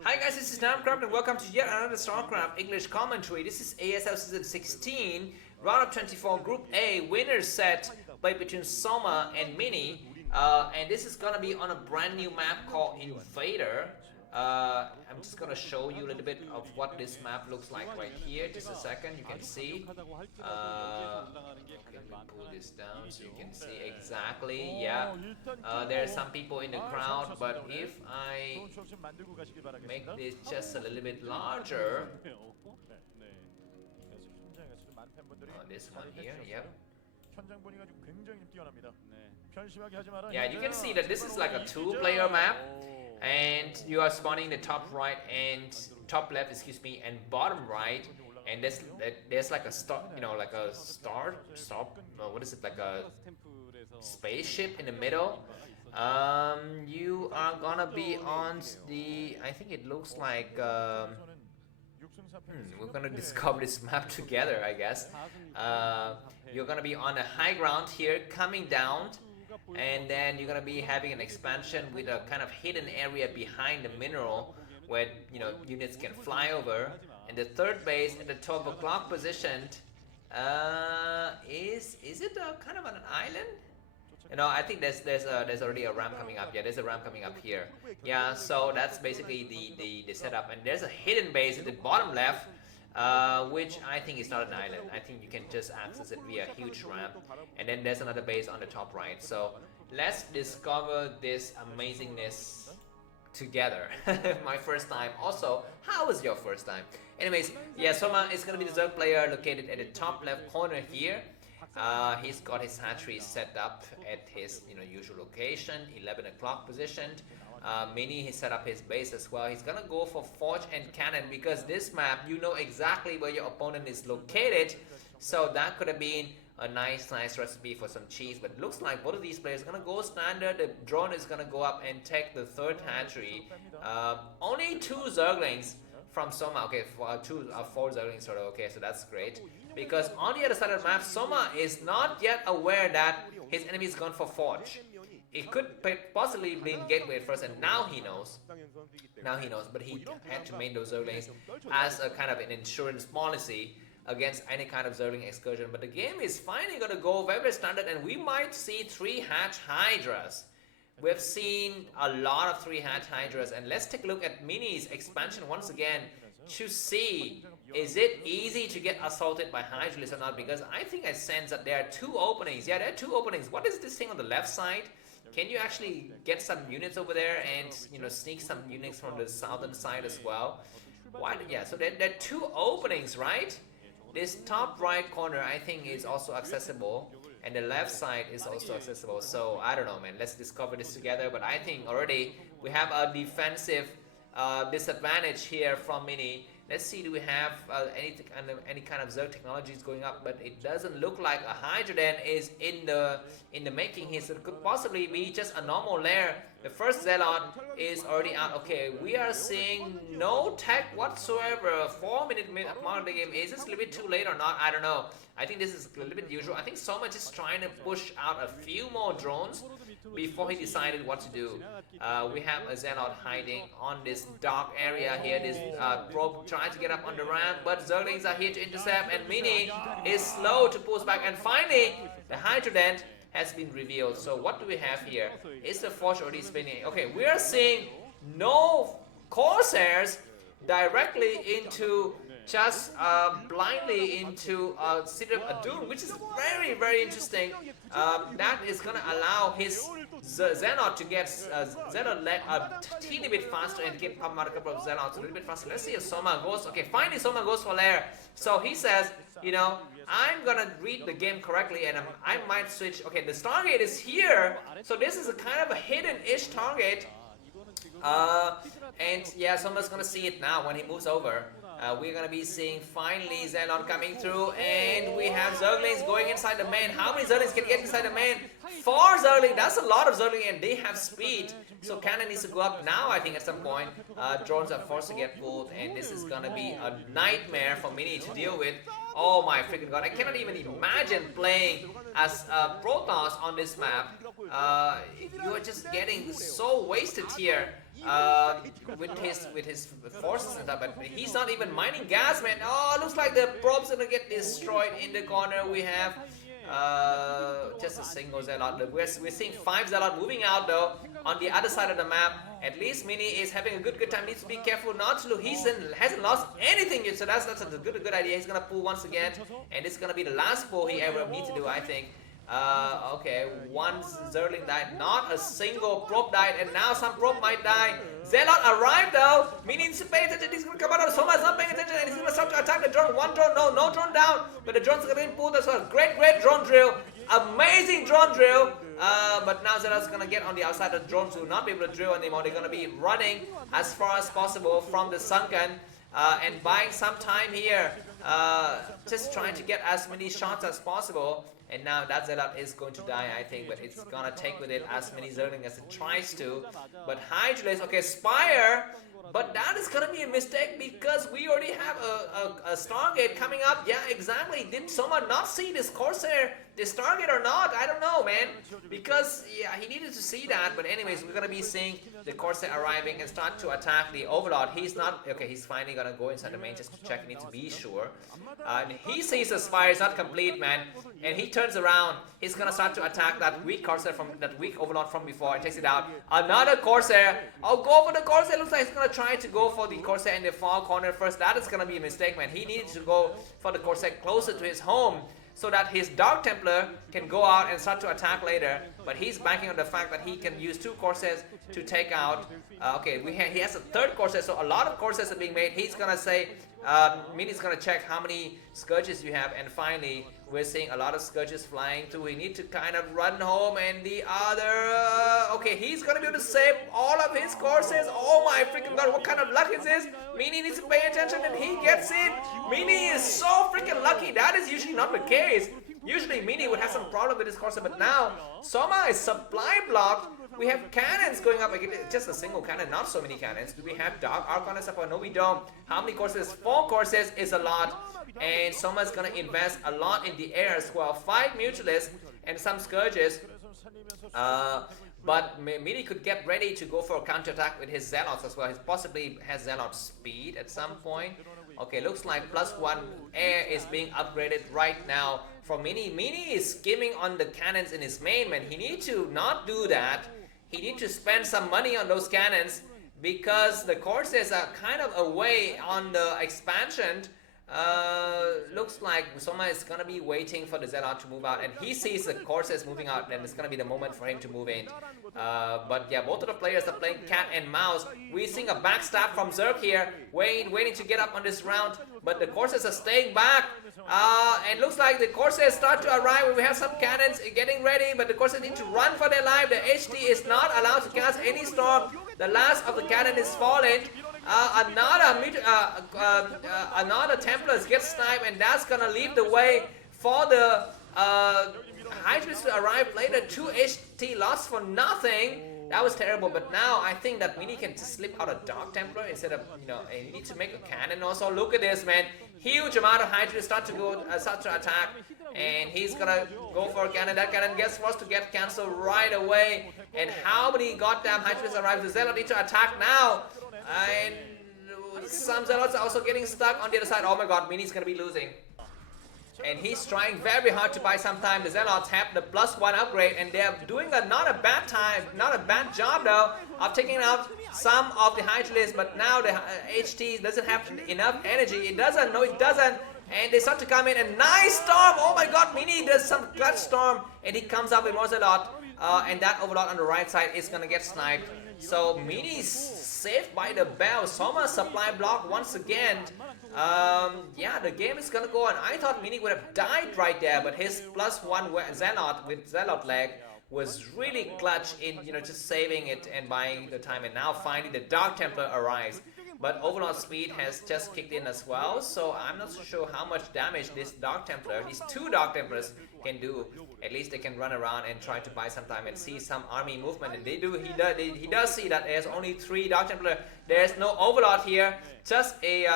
Hi guys, this is Starcraft and welcome to yet another Starcraft English commentary. This is ASL S16 Ro24 Group A winner set played between Soma and Mini. And this is gonna be on a brand new map called Invader. I'm just gonna show you a little bit of what this map looks like right here. Just a second, you can see. Let me pull this down so you can see exactly. Yeah, there are some people in the crowd, but if I make this just a little bit larger, this one here, yep. Yeah, you can see that this is like a two-player map, and you are spawning the top right and top left, excuse me, and bottom right, and there's like a star, like a what is it, like a spaceship in the middle. You are gonna be on the, I think it looks like we're gonna discover this map together, I guess. You're gonna be on a high ground here, coming down, and then you're gonna be having an expansion with a kind of hidden area behind the mineral where units can fly over. And the third base at the 12 o'clock positioned. Is it a kind of an island? I think there's already a ramp coming up. Yeah, there's a ramp coming up here. Yeah, so that's basically the setup. And there's a hidden base at the bottom left, which I think is not an island. I think you can just access it via a huge ramp. And then there's another base on the top right. So let's discover this amazingness together. My first time. Also, how was your first time? Anyways, yeah, Soma is gonna be the Zelle player located at the top left corner here. He's got his hatchery set up at his usual location, 11 o'clock positioned. Mini, he set up his base as well. He's gonna go for Forge and Cannon because this map, you know exactly where your opponent is located. So that could have been a nice recipe for some cheese. But it looks like both of these players are gonna go standard. The drone is gonna go up and take the third hatchery. Only 2 Zerglings from Soma. Okay, four Zerglings sort of. Okay, so that's great. Because on the other side of the map, Soma is not yet aware that his enemy is gone for Forge. It could possibly be in Gateway at first, and now he knows. But he had to main those Zerglings as a kind of an insurance policy against any kind of Zergling excursion. But the game is finally going to go very standard, and we might see 3 Hatch Hydras. We've seen a lot of 3 Hatch Hydras, and let's take a look at Mini's expansion once again to see, is it easy to get assaulted by Hydralis or not? Because I think I sense that there are 2 openings. Yeah, there are 2 openings. What is this thing on the left side? Can you actually get some units over there and sneak some units from the southern side as well? Why? Yeah, so there are 2 openings, right? This top right corner I think is also accessible, and the left side is also accessible. So I don't know, man. Let's discover this together. But I think already we have a defensive disadvantage here from Mini. Let's see, do we have any kind of Zerg technologies going up? But it doesn't look like a Hydra then is in the making here. So it could possibly be just a normal lair. The first Zealot is already out. Okay, we are seeing no tech whatsoever. 4-minute mark of the game. Is this a little bit too late or not? I don't know. I think this is a little bit usual. I think Soma is trying to push out a few more drones before he decided what to do. We have a Zealot hiding on this dark area here. This probe tries to get up on the ramp, but Zerglings are here to intercept, and Mini is slow to push back. And finally, the Hydrodent has been revealed. So what do we have here? Is the Forge already spinning? Okay, we are seeing no Corsairs directly into just blindly into City of Adun, which is very interesting. That is gonna allow his Xenot to get Xenot a teeny bit faster and get pump out a couple of Xenots a little bit faster. Let's see if Soma goes. Okay, finally Soma goes for lair. So he says, I'm gonna read the game correctly, and I might switch. Okay, the Stargate is here, so this is a kind of a hidden-ish target. And yeah, Soma's gonna see it now when he moves over. We're gonna be seeing finally Xenon coming through, and we have Zerglings going inside the main. How many Zerglings can get inside the main? 4 Zerglings, that's a lot of Zerglings, and they have speed. So Cannon needs to go up now, I think, at some point. Drones are forced to get pulled, and this is gonna be a nightmare for Mini to deal with. Oh my freaking god, I cannot even imagine playing as Protoss on this map. You are just getting so wasted here. uh, with his forces and stuff, but he's not even mining gas, man. Oh, looks like the probe's gonna get destroyed in the corner. We have just a single Zealot. We're seeing 5 Zealot moving out though on the other side of the map. At least Mini is having a good time. Needs to be careful not to lose. He hasn't lost anything yet, so that's a good idea. He's gonna pull once again, and it's gonna be the last pull he ever needs to do, I think. Okay, one Zerling died, not a single probe died, and now some probe might die. Zealot arrived though. Mini needs to pay attention. He's gonna come out of Soma is not paying attention, and he's gonna start to attack the drone. One drone, no drone down, but the drone's gonna be pulled as well. Great drone drill, amazing drone drill. But now Zealot's gonna get on the outside. The drones will not be able to drill anymore. They're gonna be running as far as possible from the sunken and buying some time here. Just trying to get as many shots as possible. And now that Zealot is going to die, I think, but it's gonna take with it as many Zerling as it tries to. But Hydralis, okay, Spire, but that is gonna be a mistake because we already have a Stargate coming up. Yeah, exactly. Did Soma not see this Corsair, this Stargate or not? I don't know, man. Because, yeah, he needed to see that. But anyways, we're gonna be seeing the Corsair arriving and start to attack the Overlord. He's not, okay, he's finally gonna go inside the main just to check, he needs to be sure. And he sees the Spire is not complete, man. And he turns around, he's gonna start to attack that weak Corsair from, that weak Overlord from before, and takes it out. Another Corsair, oh, go for the Corsair, looks like he's gonna try to go for the Corsair in the far corner first. That is gonna be a mistake, man. He needs to go for the Corsair closer to his home, so that his Dark Templar can go out and start to attack later. But he's banking on the fact that he can use 2 Corsairs to take out. Okay, he has a 3rd Corsair, so a lot of Corsairs are being made. He's gonna say, Mini's gonna check how many Scourges you have, and finally we're seeing a lot of Scourges flying too. We need to kind of run home, and the other, okay, he's gonna be able to save all of his Corsairs. Oh my freaking god, what kind of luck is this? Mini needs to pay attention, and he gets it. Mini is so freaking lucky. That is usually not the case. Usually Mini would have some problem with his Corsair, but now Soma is supply blocked. We have cannons going up, again, just a single cannon, not so many cannons. Do we have Dark Archon and support? No, we don't. How many Corsairs? 4 Corsairs is a lot. And Soma is going to invest a lot in the air as well. 5 Mutualists and some Scourges. But Mini could get ready to go for a counterattack with his Zealots as well. He possibly has Zealot speed at some point. Okay, looks like +1 air is being upgraded right now for Mini. Mini is skimming on the cannons in his main, man. He needs to not do that. He needs to spend some money on those cannons because the Corsairs are kind of away on the expansion. Looks like Soma is gonna be waiting for the Zealot to move out, and he sees the Corsairs moving out, and it's gonna be the moment for him to move in. But yeah, both of the players are playing cat and mouse. We're seeing a backstab from Zerg here, waiting to get up on this round, but the Corsairs are staying back. And looks like the Corsairs start to arrive. We have some cannons getting ready, but the Corsairs need to run for their life. The HT is not allowed to cast any storm. The last of the cannon is fallen. Another Templars get sniped, and that's gonna leave the way for the Hydras to arrive later. 2 HT lost for nothing. That was terrible, but now I think that Mini can just slip out a Dark Templar instead of, you know, and you need to make a cannon also. Look at this, man. Huge amount of Hydras start to attack, and he's gonna go for a cannon. That cannon gets forced to get cancelled right away. And how many goddamn Hydras arrive? The Zealot need to attack now. And some Zealots are also getting stuck on the other side. Oh my god, Mini's gonna be losing. And he's trying very hard to buy some time. The Zealots have the +1 upgrade, and they're doing not a bad job though of taking out some of the Hydralis. But now the HT doesn't have enough energy. It doesn't. No, it doesn't. And they start to come in, and nice storm. Oh my god, Mini does some clutch storm, and he comes up with more Zealot. And that Overlord on the right side is gonna get sniped. So Mini's saved by the bell. Soma supply block once again. Yeah, the game is gonna go on. I thought Mini would have died right there, but his +1 Zealot with Zealot leg was really clutch in, you know, just saving it and buying the time. And now finally the Dark Templar arrives. But Overlord speed has just kicked in as well, so I'm not so sure how much damage this Dark Templar, these 2 Dark Templars, can do. At least they can run around and try to buy some time and see some army movement, and they do. He does see that there's only 3 Dark Templar. There's no Overlord here, just a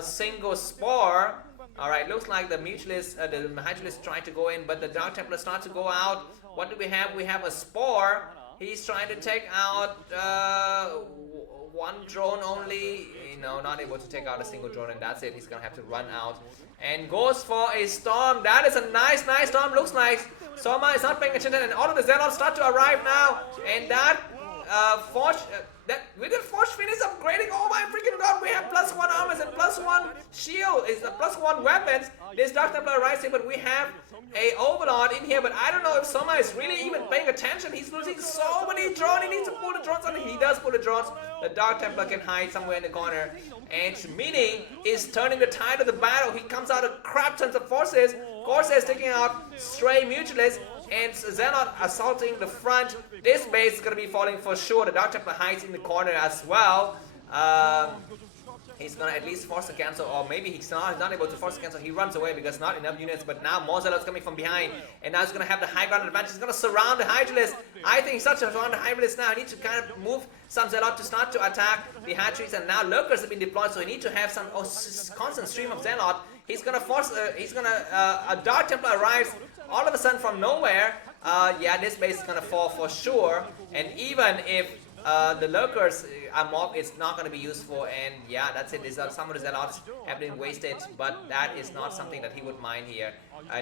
single Spore. Alright, looks like the Mutualist, the Hydralis trying to go in, but the Dark Templars start to go out. What do we have? We have a Spore. He's trying to take out one drone only. Not able to take out a single drone, and that's it. He's gonna have to run out and goes for a storm. That is a nice storm. Looks like Soma is not paying attention, and all of the Zealots start to arrive now. And that with the Forge finish upgrading, oh my freaking god, we have +1 armors and +1 shield, is the +1 weapons. This Dark Templar arrives here, but we have a Overlord in here, but I don't know if Soma is really even paying attention. He's losing so many drones. He needs to pull the drones on. He does pull the drones. The Dark Templar can hide somewhere in the corner, and Mini is turning the tide of the battle. He comes out of crap tons of forces. Corsairs taking out stray Mutualists, and Zealot assaulting the front. This base is going to be falling for sure. The Dark Templar hides in the corner as well. He's going to at least force a cancel, or maybe he's not able to force a cancel. He runs away because not enough units, but now more Zealots coming from behind, and now he's going to have the high ground advantage. He's going to surround the Hydralisk. I think he's such a surround the Hydralisk now. He needs to kind of move some Zealot to start to attack the hatcheries, and now Lurkers have been deployed, so he needs to have some constant stream of Zealot. He's going to force, a Dark Templar arrives all of a sudden from nowhere. Yeah, this base is going to fall for sure, and even if the Lurkers are mobbed, it's not going to be useful, and yeah, that's it. Some of the Zealots have been wasted, but that is not something that he would mind here.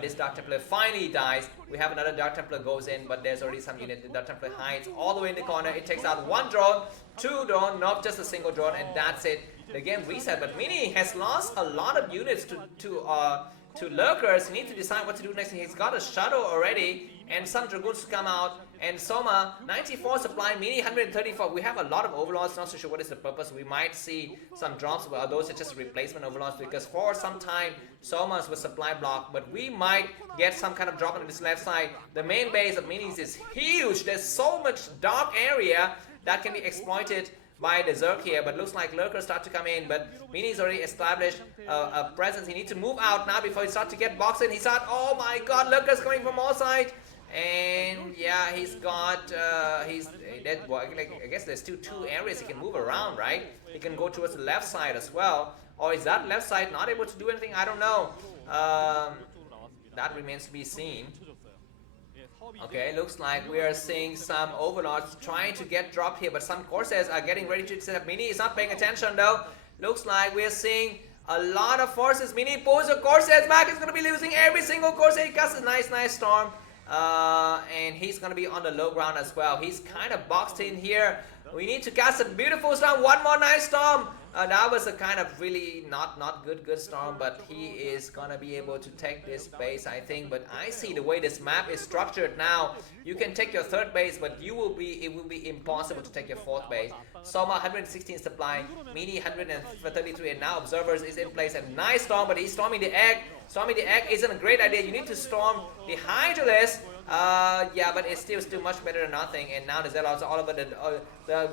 This Dark Templar finally dies. We have another Dark Templar goes in, but there's already some unit. The Dark Templar hides all the way in the corner. It takes out one drone, two drone, not just a single drone, and that's it. The game reset, but Mini has lost a lot of units to Lurkers. He needs to decide what to do next. He's got a shuttle already, and some Dragoons to come out. And Soma, 94 supply, Mini 134. We have a lot of Overlords, not so sure what is the purpose. We might see some drops, but those are just replacement Overlords, because for some time Soma's was supply block, but we might get some kind of drop on this left side. The main base of Minis is huge. There's so much dark area that can be exploited by the Zerg here, but looks like Lurkers start to come in, but Mini's already established a presence. He needs to move out now before he starts to get boxed in. He starts, oh my god, Lurkers coming from all sides, and yeah, he's got, he's dead. Well, I guess there's two areas he can move around, right? He can go towards the left side as well, or is that left side not able to do anything? I don't know. That remains to be seen. Okay, looks like we are seeing some Overlords trying to get dropped here, but some Corsairs are getting ready to set up. Mini is not paying attention though. Looks like we are seeing a lot of forces. Mini pulls the Corsairs back. He's going to be losing every single Corsair. He casts a nice storm. And he's going to be on the low ground as well. He's kind of boxed in here. We need to cast a beautiful storm. One more nice storm. That was a kind of really not good storm, but he is gonna be able to take this base, I think. But I see the way this map is structured now. You can take your third base, but it will be impossible to take your fourth base. Soma 116 supply, Mini 133, and now Observers is in place. A nice storm, but he's storming the egg. Storming the egg isn't a great idea. You need to storm the Hydralisk. Yeah, but it's still much better than nothing. And now the Zealots all over the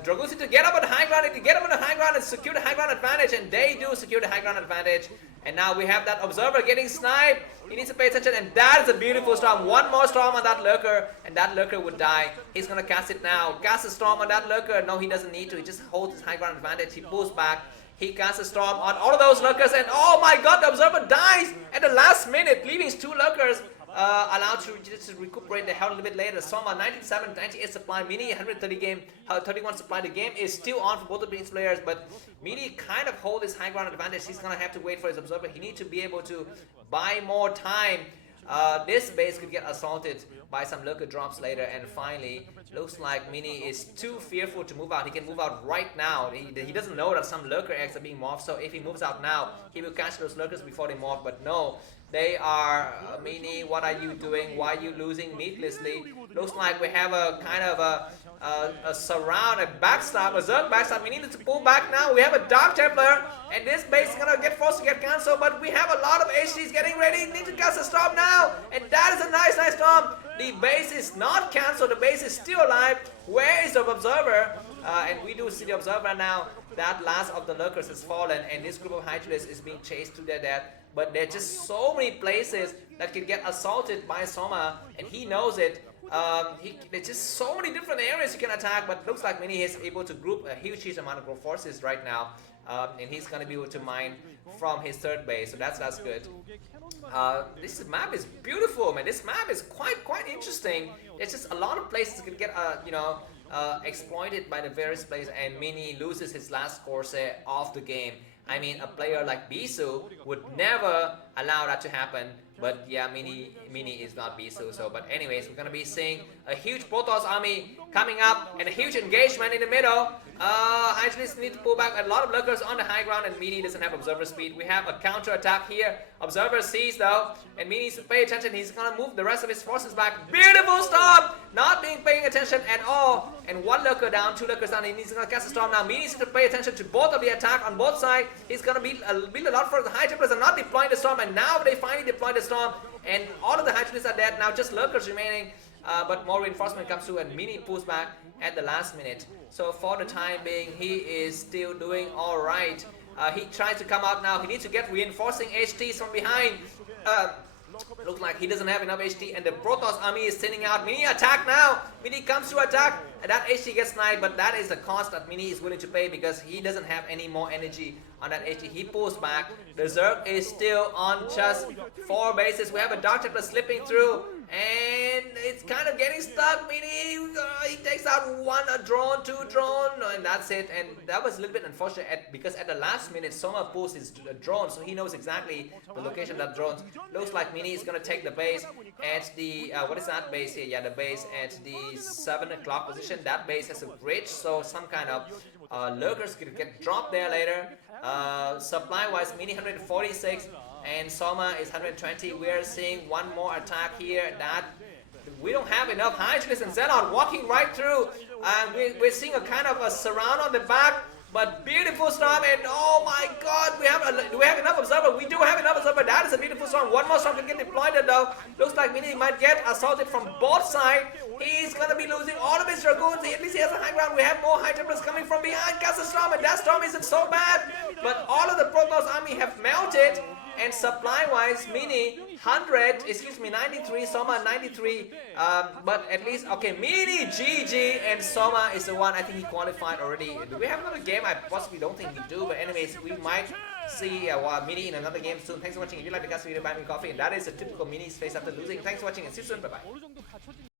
Dragoons need to get up on the high ground. They get up on the high ground and secure the high ground advantage, and they do secure the high ground advantage. And now we have that Observer getting sniped. He needs to pay attention, and that is a beautiful storm. One more storm on that Lurker, and that Lurker would die. He's gonna cast it now. Cast a storm on that Lurker. No, he doesn't need to. He just holds his high ground advantage. He pulls back. He casts a storm on all of those Lurkers, and oh my god, the Observer dies at the last minute, leaving two Lurkers allowed to just recuperate the health a little bit later. Soma 97, 98 supply, Mini 130 game, 31 supply. The game is still on for both of these players, but Mini kind of hold his high ground advantage. He's gonna have to wait for his Observer. He needs to be able to buy more time. This base could get assaulted by some Lurker drops later, and finally, looks like Mini is too fearful to move out. He can move out right now. He doesn't know that some Lurker eggs are being morphed, so if he moves out now, he will catch those Lurkers before they morph, but no. They are, Mini, what are you doing? Why are you losing needlessly? Looks like we have a kind of a surround, a backstab, a Zerg backstab. We need to pull back now. We have a Dark Templar, and this base is gonna get forced to get cancelled, but we have a lot of HDs getting ready. Need to cast a storm now, and that is a nice storm. The base is not cancelled. The base is still alive. Where is the Observer? And we do see the Observer now. That last of the Lurkers has fallen, and this group of Hydralists is being chased to their death. But there are just so many places that can get assaulted by Soma, and he knows it. There's just so many different areas you can attack, but looks like Mini is able to group a huge amount of forces right now. and he's gonna be able to mine from his third base, so that's good. This map is beautiful, man. This map is quite interesting. There's just a lot of places can get exploited by the various players, and Mini loses his last corsair of the game. I mean, a player like Bisu would never allow that to happen. But yeah, Mini is not Bisu. So, but anyways, we're gonna be seeing a huge Protoss army coming up and a huge engagement in the middle. Hygienists need to pull back a lot of lurkers on the high ground, and Mini doesn't have observer speed. We have a counter attack here. Observer sees though, and Mini needs to pay attention. He's gonna move the rest of his forces back. Beautiful storm, not paying attention at all. And one lurker down, two lurkers down. He's gonna cast a storm now. Mini needs to pay attention to both of the attack on both sides. He's gonna build a lot for the high jumpers are not deploying the storm, and now they finally deploy the storm, and all of the hygienists are dead now. Just lurkers remaining. But more reinforcement comes through, and Mini pulls back at the last minute. So for the time being, he is still doing all right. He tries to come out now. He needs to get reinforcing HTs from behind. Looks like he doesn't have enough HT, and the Protoss army is sending out. Mini attack now. Mini comes to attack, and that HT gets sniped, but that is the cost that Mini is willing to pay because he doesn't have any more energy on that HT. He pulls back. The Zerg is still on just 4 bases. We have a Dark Templar slipping through, and it's kind of getting stuck. Mini, he takes out a drone, 2 drone, and that's it. And that was a little bit unfortunate because at the last minute, Soma pulls his drone, so he knows exactly the location of that drone. Looks like Mini is gonna take the base at the what is that base here? Yeah, the base at the 7 o'clock position. That base has a bridge, so some kind of lurkers could get dropped there later. Supply wise, Mini 146 and Soma is 120. We are seeing one more attack here that we don't have enough. Hygienists and Zelle walking right through. We're seeing a kind of a surround on the back. But beautiful storm, and oh my god, do we have enough observer? We do have enough observer. That is a beautiful storm. One more storm can get deployed though. Looks like Mini might get assaulted from both sides. He's gonna be losing all of his dragoons. At least he has a high ground. We have more high jumpers coming from behind. Cast a storm, and that storm isn't so bad. But all of the Protoss army have melted. And supply-wise, Mini 93, Soma 93. But at least, okay, Mini GG, and Soma is the one. I think he qualified already. Do we have another game? I possibly don't think we do. But anyways, we might see Mini in another game soon. Thanks for watching. If you like the video, buy me coffee. And that is a typical Mini's face after losing. Thanks for watching, and see you soon. Bye-bye.